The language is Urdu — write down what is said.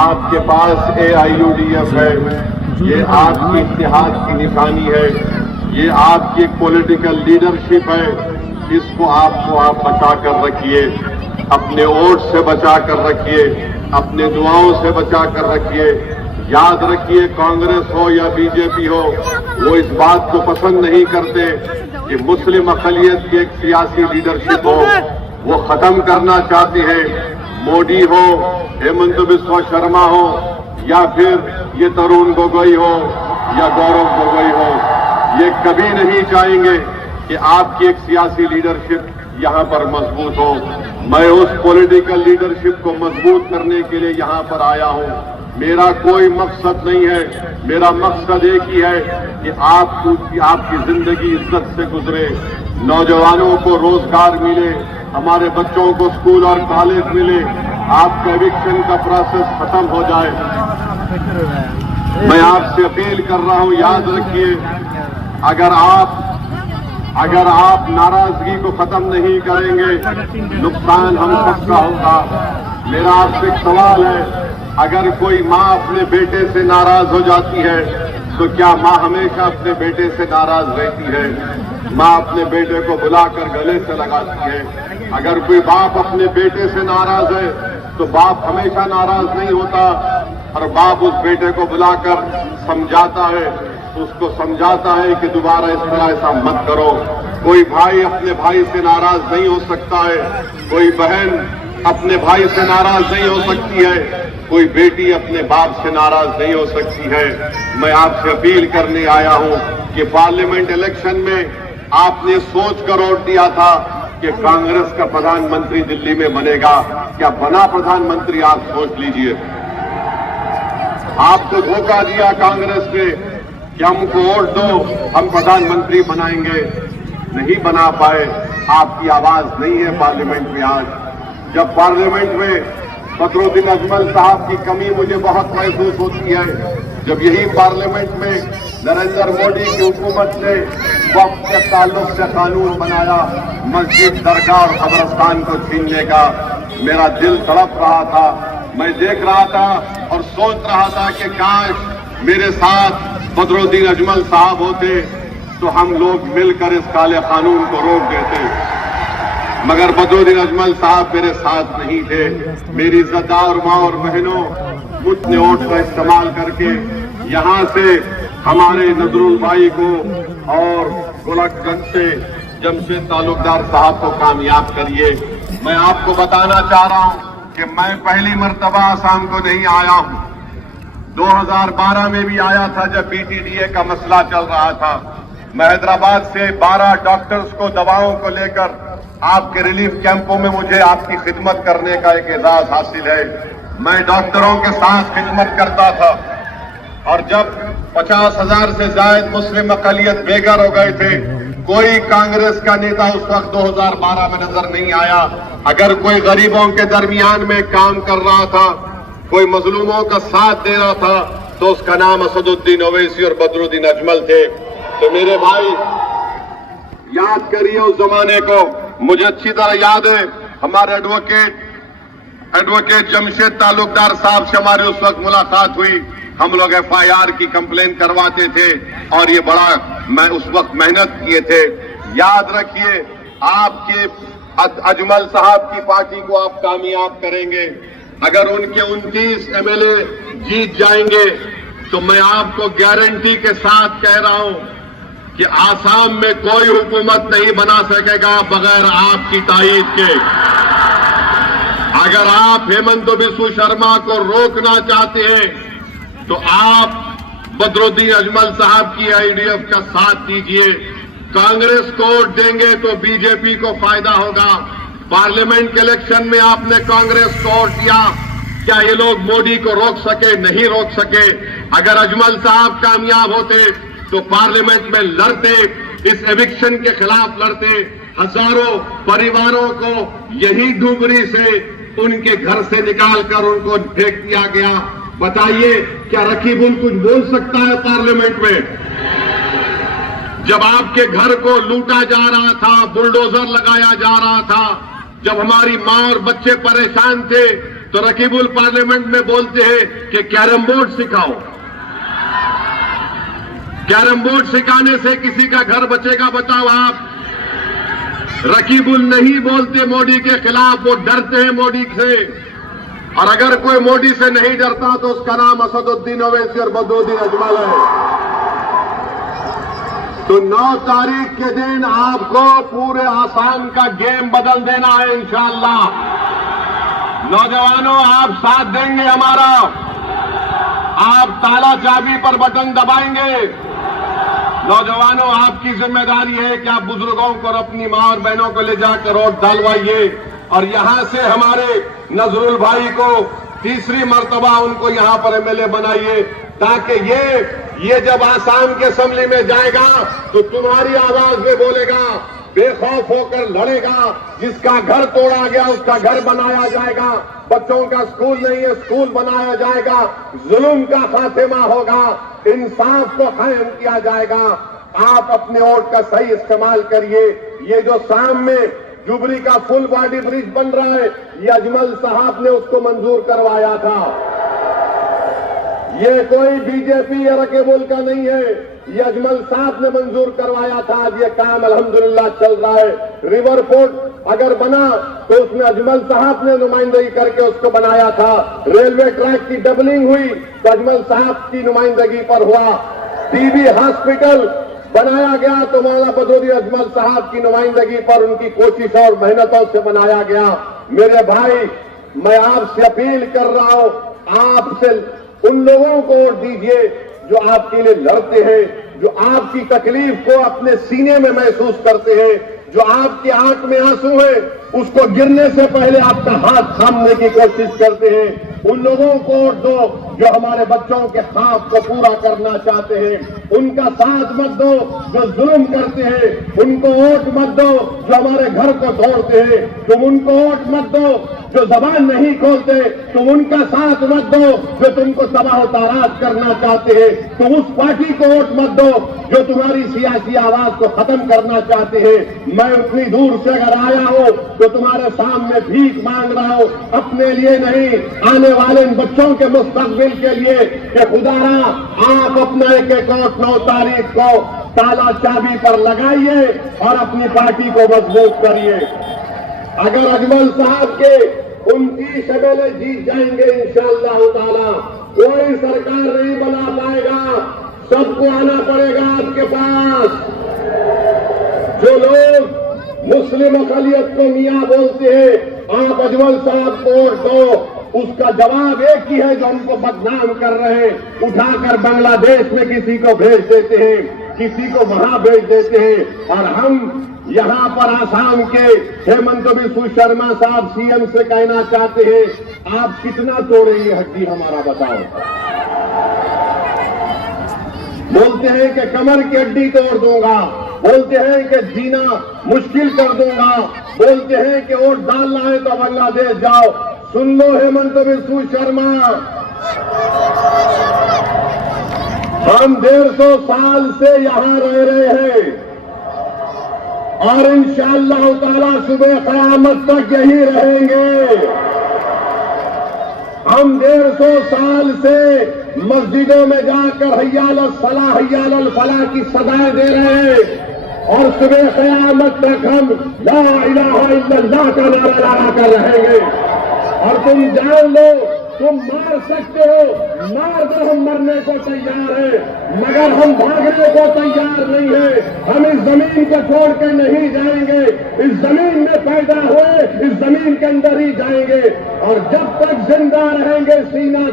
آپ کے پاس AIUDF ہے، یہ آپ کی اتحاد کی نشانی ہے، یہ آپ کی پولیٹیکل لیڈرشپ ہے، اس کو آپ بچا کر رکھیے، اپنے ووٹ سے بچا کر رکھیے، اپنے دعاؤں سے بچا کر رکھیے۔ یاد رکھیے، کانگریس ہو یا BJP ہو، وہ اس بات کو پسند نہیں کرتے کہ مسلم اقلیت کی ایک سیاسی لیڈرشپ ہو، وہ ختم کرنا چاہتی ہے۔ مودی ہو، ہیمنت بسوا شرما ہو، یا پھر یہ ترون گوگوئی ہو یا گورو گوگوئی ہو، یہ کبھی نہیں چاہیں گے کہ آپ کی ایک سیاسی لیڈرشپ یہاں پر مضبوط ہو۔ میں اس پولیٹیکل لیڈرشپ کو مضبوط کرنے کے لیے یہاں پر آیا ہوں۔ میرا کوئی مقصد نہیں ہے، میرا مقصد ایک ہی ہے کہ آپ کی زندگی عزت سے گزرے، نوجوانوں کو روزگار ملے، ہمارے بچوں کو اسکول اور کالج ملے، آپ کا ایوکشن کا پروسیس ختم ہو جائے۔ میں آپ سے اپیل کر رہا ہوں، یاد رکھیے، اگر آپ ناراضگی کو ختم نہیں کریں گے، نقصان ہم سب کا ہوگا۔ میرا آپ سے ایک سوال ہے، اگر کوئی ماں اپنے بیٹے سے ناراض ہو جاتی ہے تو کیا ماں ہمیشہ اپنے بیٹے سے ناراض رہتی ہے؟ ماں اپنے بیٹے کو بلا کر گلے سے لگاتی ہے۔ اگر کوئی باپ اپنے بیٹے سے ناراض ہے تو باپ ہمیشہ ناراض نہیں ہوتا، اور باپ اس بیٹے کو بلا کر سمجھاتا ہے، اس کو سمجھاتا ہے کہ دوبارہ اس طرح ایسا مت کرو۔ کوئی بھائی اپنے بھائی سے ناراض نہیں ہو سکتا ہے، کوئی بہن اپنے بھائی سے ناراض نہیں ہو سکتی ہے، کوئی بیٹی اپنے باپ سے ناراض نہیں ہو سکتی ہے۔ میں آپ سے اپیل کرنے آیا ہوں کہ پارلیمنٹ الیکشن میں آپ نے سوچ کر ووٹ دیا تھا کہ کانگریس کا پردھان منتری دلی میں بنے گا، کیا بنا پردھان منتری؟ آپ سوچ لیجئے۔ آپ کو دھوکہ دیا کانگریس نے کہ ہم کو ووٹ دو، ہم پردھان منتری بنائیں گے، نہیں بنا پائے۔ آپ کی آواز نہیں ہے پارلیمنٹ میں آج۔ جب پارلیمنٹ میں بدرالدین اجمل صاحب کی کمی مجھے بہت محسوس ہوتی ہے، جب یہی پارلیمنٹ میں نریندر مودی کی حکومت نے وقت کے تعلق سے قانون بنایا، مسجد، درگاہ اور قبرستان کو چھیننے کا، میرا دل تڑپ رہا تھا۔ میں دیکھ رہا تھا اور سوچ رہا تھا کہ کاش میرے ساتھ بدرالدین اجمل صاحب ہوتے تو ہم لوگ مل کر اس کالے قانون کو روک دیتے، مگر بدرالدین اجمل صاحب میرے ساتھ نہیں تھے۔ میری عزتدار ماں اور بہنوں، مجھ نے ووٹ کا استعمال کر کے یہاں سے ہمارے نظر بھائی کو اور گولک گنج سے جمشید تعلقدار صاحب کو کامیاب کریے۔ میں آپ کو بتانا چاہ رہا ہوں کہ میں پہلی مرتبہ آسام کو نہیں آیا ہوں، 2012 میں بھی آیا تھا جب BTDA کا مسئلہ چل رہا تھا۔ میں حیدرآباد سے 12 ڈاکٹرز کو دواؤں کو لے کر آپ کے ریلیف کیمپوں میں مجھے آپ کی خدمت کرنے کا ایک اعزاز حاصل ہے۔ میں ڈاکٹروں کے ساتھ خدمت کرتا تھا، اور جب 50,000 سے زائد مسلم اقلیت بے گھر ہو گئے تھے، کوئی کانگریس کا نیتا اس وقت 2012 میں نظر نہیں آیا۔ اگر کوئی غریبوں کے درمیان میں کام کر رہا تھا، کوئی مظلوموں کا ساتھ دے رہا تھا، تو اس کا نام اسد الدین اویسی اور بدرالدین اجمل تھے۔ تو میرے بھائی، یاد کریے اس زمانے کو۔ مجھے اچھی طرح یاد ہے، ہمارے ایڈوکیٹ جمشید تعلقدار صاحب سے ہماری اس وقت ملاقات ہوئی، ہم لوگ FIR کی کمپلین کرواتے تھے، اور یہ بڑا میں اس وقت محنت کیے تھے۔ یاد رکھیے، آپ کے اجمل صاحب کی پارٹی کو آپ کامیاب کریں گے۔ اگر ان کے 29 MLA جیت جائیں گے تو میں آپ کو گارنٹی کے ساتھ کہہ رہا ہوں کہ آسام میں کوئی حکومت نہیں بنا سکے گا بغیر آپ کی تائید کے۔ اگر آپ ہیمنت بسوا شرما کو روکنا چاہتے ہیں تو آپ بدرالدین اجمل صاحب کی IDF کا ساتھ دیجئے۔ کانگریس کو ووٹ دیں گے تو BJP کو فائدہ ہوگا۔ پارلیمنٹ کے الیکشن میں آپ نے کانگریس کو ووٹ دیا، کیا یہ لوگ مودی کو روک سکے؟ نہیں روک سکے۔ اگر اجمل صاحب کامیاب ہوتے تو پارلیمنٹ میں لڑتے، اس ایوکشن کے خلاف لڑتے، ہزاروں پریواروں کو یہی ڈوبری سے ان کے گھر سے نکال کر ان کو پھینک دیا گیا۔ بتائیے، کیا رقیب کچھ بول سکتا ہے پارلیمنٹ میں؟ جب آپ کے گھر کو لوٹا جا رہا تھا، بلڈوزر لگایا جا رہا تھا، جب ہماری ماں اور بچے پریشان تھے، تو رقیب الپارلیمنٹ میں بولتے ہیں کہ کیرم بورڈ سکھاؤ. کیرم بورڈ سکھانے سے کسی کا گھر بچے گا بتاؤ آپ؟ رقیب ال نہیں بولتے موڈی کے خلاف، وہ ڈرتے ہیں موڈی سے. اور اگر کوئی موڈی سے نہیں ڈرتا تو اس کا نام اسد الدین اویسی اور بدرالدین اجمل ہے. تو 9 تاریخ کے دن آپ کو پورے آسام کا گیم بدل دینا ہے انشاءاللہ. نوجوانوں آپ ساتھ دیں گے ہمارا؟ آپ تالا چابی پر بٹن دبائیں گے؟ نوجوانوں آپ کی ذمہ داری ہے کہ آپ بزرگوں کو اور اپنی ماں اور بہنوں کو لے جا کر ووٹ ڈالوائیے. اور یہاں سے ہمارے نظر بھائی کو تیسری مرتبہ ان کو یہاں پر ایم ایل اے بنائیے، تاکہ یہ جب آسام کے اسمبلی میں جائے گا تو تمہاری آواز میں بولے گا، بے خوف ہو کر لڑے گا. جس کا گھر توڑا گیا اس کا گھر بنایا جائے گا، بچوں کا اسکول نہیں ہے اسکول بنایا جائے گا، ظلم کا خاتمہ ہوگا، انصاف کو قائم کیا جائے گا. آپ اپنے ووٹ کا صحیح استعمال کریے. یہ جو شام میں جوبری کا فل باڈی برج بن رہا ہے، یہ اجمل صاحب نے اس کو منظور کروایا تھا. یہ کوئی بی جے پی یا رقیب ال کا نہیں ہے، یہ اجمل صاحب نے منظور کروایا تھا. آج یہ کام الحمدللہ چل رہا ہے. ریور پورٹ اگر بنا تو اس میں اجمل صاحب نے نمائندگی کر کے اس کو بنایا تھا. ریلوے ٹریک کی ڈبلنگ ہوئی تو اجمل صاحب کی نمائندگی پر ہوا. ٹی بی ہاسپٹل بنایا گیا تو مولانا بدرالدین اجمل صاحب کی نمائندگی پر، ان کی کوشش اور محنتوں سے بنایا گیا. میرے بھائی میں آپ سے اپیل کر رہا ہوں، آپ سے ان لوگوں کو ووٹ دیجیے جو آپ کے لیے لڑتے ہیں، جو آپ کی تکلیف کو اپنے سینے میں محسوس کرتے ہیں، جو آپ کی آنکھ میں آنسو ہے اس کو گرنے سے پہلے آپ کا ہاتھ تھامنے کی کوشش کرتے ہیں. ان لوگوں کو ووٹ دو جو ہمارے بچوں کے خواب کو پورا کرنا چاہتے ہیں. ان کا ساتھ مت دو جو ظلم کرتے ہیں. ان کو ووٹ مت دو جو ہمارے گھر کو توڑتے ہیں. تم ان کو ووٹ مت دو جو زبان نہیں کھولتے. تم ان کا ساتھ مت دو جو تم کو تباہ و تاراج کرنا چاہتے ہیں. تم اس پارٹی کو ووٹ مت دو جو تمہاری سیاسی آواز کو ختم کرنا چاہتے ہیں. میں اتنی دور سے اگر آیا ہوں تو تمہارے سامنے بھیک مانگ رہا ہوں، اپنے لیے نہیں، آنے والے ان بچوں کے مستقبل کے لیے کہ خدا را آپ اپنا ایک ایک ووٹ 9 تاریخ کو تالا چابی پر لگائیے اور اپنی پارٹی کو مضبوط کریے. اگر اجمل صاحب کے 29 ایم ایل اے جیت جائیں گے انشاءاللہ تعالی، کوئی سرکار نہیں بنا پائے گا. سب کو آنا پڑے گا آپ کے پاس. جو لوگ مسلم اقلیت کو میاں بولتے ہیں آپ اجمل صاحب کو ووٹ دو، اس کا جواب ایک ہی ہے جو ہم کو بدنام کر رہے ہیں. اٹھا کر بنگلہ دیش میں کسی کو بھیج دیتے ہیں، کسی کو وہاں بھیج دیتے ہیں. اور ہم یہاں پر آسام کے ہیمنت بسو شرما صاحب سی ایم سے کہنا چاہتے ہیں آپ کتنا توڑیں گے ہڈی ہمارا بتاؤ. بولتے ہیں کہ کمر کی ہڈی توڑ دوں گا، بولتے ہیں کہ جینا مشکل کر دوں گا، بولتے ہیں کہ ووٹ ڈالنا ہے تو بنگلہ دیش جاؤ. سن لو ہیمنت بسو شرما، ہم 150 سال سے یہاں رہ رہے ہیں اور انشاءاللہ تعالی صبح قیامت تک یہی رہیں گے. ہم 150 سال سے مسجدوں میں جا کر حی علی الصلاح حی علی الفلاح کی صدائیں دے رہے ہیں اور صبح قیامت تک ہم لا الہ الا اللہ کا نعرہ لگا کر رہیں گے. اور تم جان لو تم مار سکتے ہو، مار دو، ہم مرنے کو تیار ہیں مگر ہم بھاگنے کو تیار نہیں ہیں. ہم اس زمین کو چھوڑ کے نہیں جائیں گے. اس زمین میں پیدا ہوئے اس زمین کے اندر ہی جائیں گے اور جب تک زندہ رہیں گے سینہ